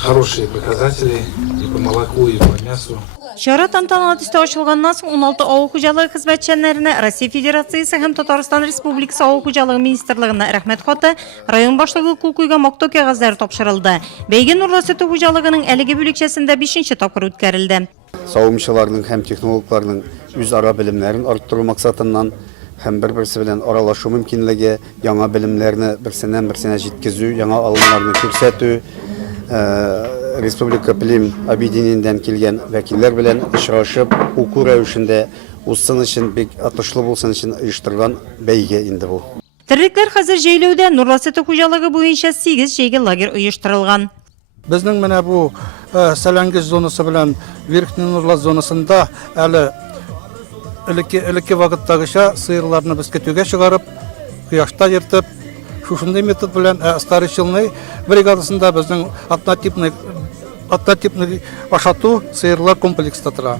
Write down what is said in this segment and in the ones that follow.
хорошие показатели и по молоку, и по мясу. Шара тантаналы түсте ашылғаннан соң 16 ауыл хуҗалыгы хезмәтчәннәренә Россия Федерациясы һәм Татарстан Республикасы Авыл хуҗалыгы министрлыгына рәхмәт хаты, район башлыгы кул куйган мактау кәгазьләре тапшырылды. Бәйге Нурлы сөте хуҗалыгының әлеге бүлекчәсендә 5нче тапкыр үткәрелде. Савымчыларның һәм технологларның үзара белемнәрен арттыру максатыннан һәм бер-берсе белән аралашу мөмкинлеге, яңа белемнәрне берсеннән-берсенә җиткезү, яңа алымнарны күрсәтү, Республика Плим объединениедән килгән вәкилләр белән очрашып, уку рәвешендә усын өчен бик атышлы булсын өчен оештырган бәйге инде бу. Терлекләр хәзер җәйләүдә Нурлы сөте хуҗалыгы буенча 8 җәйге лагерь оештырылган. Безнең менә бу Сәләнгез зонасы белән Верхний Нурлы зонасында әле элекке вакыттагыча сыерларны без көтүгә чыгарып, кояшта йөртеп, шушындай метод белән Старый бригадасында безнең однотипный ашату сыерлар комплекста тора.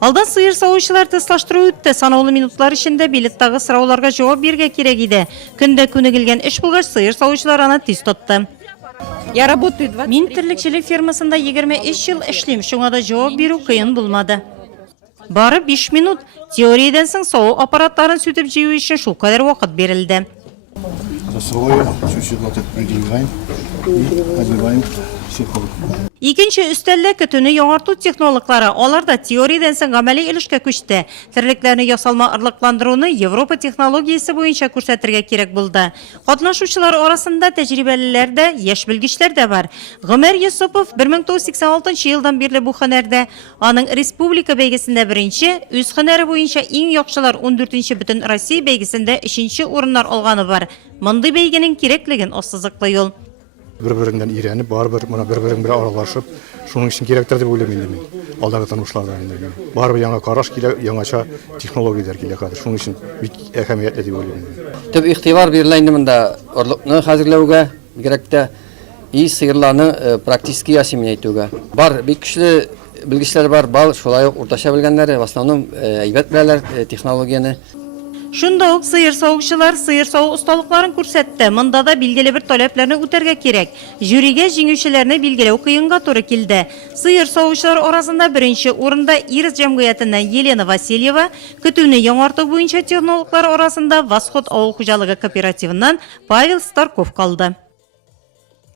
Алдан сыер савучылар тестлаштыру үтте. Санаулы минутлар эчендә билеттагы сорауларга җавап бирергә кирәк иде. Көндә күнегелгән эш булгач, сыер савучылар аны тиз тотты. Я работаю 20. Мин терлекчелек фермасында 23 ел эшлим, шуңа да җавап бирү кыен булмады. Бары 5 минут. Теориядән соң саву аппараттарын сүтеп җыю өчен шул кадәр вакыт бирелде. Засовываем чуть-чуть вот это придвигаем и подбиваем все круг. Икенче өстәлдә көтүне яңарту технологлары, аларда теориядән соң гамәли эшкә күчте. Терлекләрне ясалма ырлыкландыруны Европа технологиясе буенча күрсәтергә кирәк булды. Катнашучылар арасында тәҗрибәлеләр дә, яшь белгечләр дә бар. Гомәр Йосыпов 1986 елдан бирле бу һөнәрдә, аның республика бәйгесендә беренче, үз һөнәре буенча иң яхшылар 14нче бөтен Россия бәйгесендә 3нче урыннар алганы бар. Мондый бәйгенең кирәклеген ассызыклый ул. Bir-birinden iğrenip, bir-birine aralashib, şunun için gerektir diye uyluyum indi men. Aldagi tanışlardan indi. Baribir yangi qarash kerak, yangicha texnologiyalar kerak hozir. Şunun için bik ahamiyatli deb uyluyum. Tüp ihtibar berilindi bunda orliqni hazırlauga, gerekte iyi sıyırlarını praktiski asimile etуga. Бар bik güçlü bilgiçler бар, bal şolay урташа bilgenleri, основном әйбәт беләләр технологияны. Шунда ук сыер савучылар сыер сау осталыкларын күрсәтте. Монда да билгеле бер таләпләрне үтәргә кирәк. Жюригә җиңүчеләрне билгеләү кыенга туры килде. Сыер савучылар арасында беренче урында Ирис җәмгыятеннән Елена Васильева, көтүне яңарту буенча технологлар арасында Восход авыл хуҗалыгы кооперативыннан Павел Старков калды.